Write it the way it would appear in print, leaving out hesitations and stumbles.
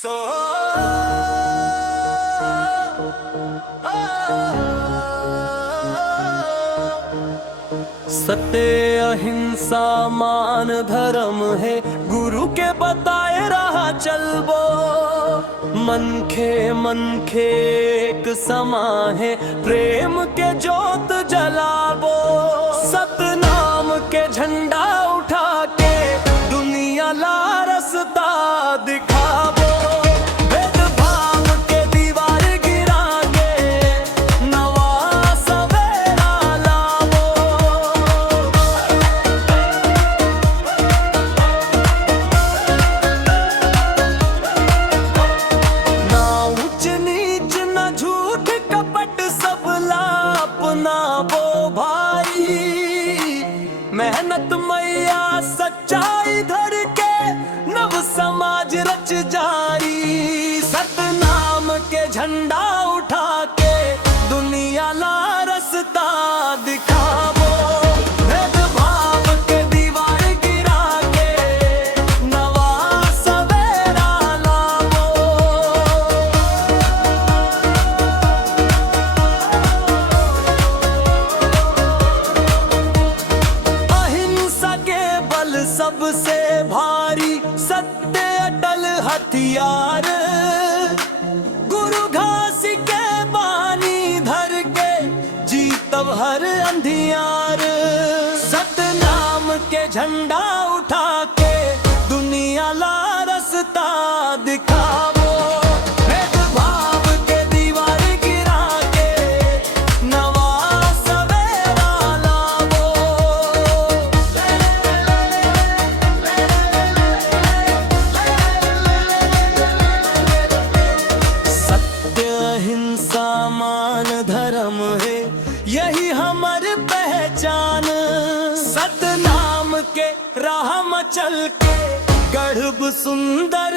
सो सत्य अहिंसा मान धर्म है, गुरु के बताए रहा चलबो। मनखे एक समा है, प्रेम के जोत जलाबो। सतनाम के झंडा उठा के दुनिया ला रस्ता दिखाबो। भेदभाव के दीवार गिरा के नवा सवेरा लाबो। ना ऊंच नीच न झूठ कपट, सबला अपनाबो भाई। मेहनत मैया सच्चाई धर के नव समाज रच जाई। सतनाम के झंडा उठा के दुनिया ला रस्ता दिखाबो। भेदभाव के दीवार गिरा के नवा सवेरा लाबो। अहिंसा के बल सबसे भारी, सत्य अटल हथियार। गुरु घास के बानी धर के जीतब हर अंधियार। सतनाम के झंडा उठा के दुनिया ला रस्ता दिखाबो। भेदभाव के दीवार गिरा के नवा सवेरा लाबो। सत्य अहिंसा मान धर्म है, यही हमर पहचान। सतनाम के राह में चल के गढ़ब सुंदर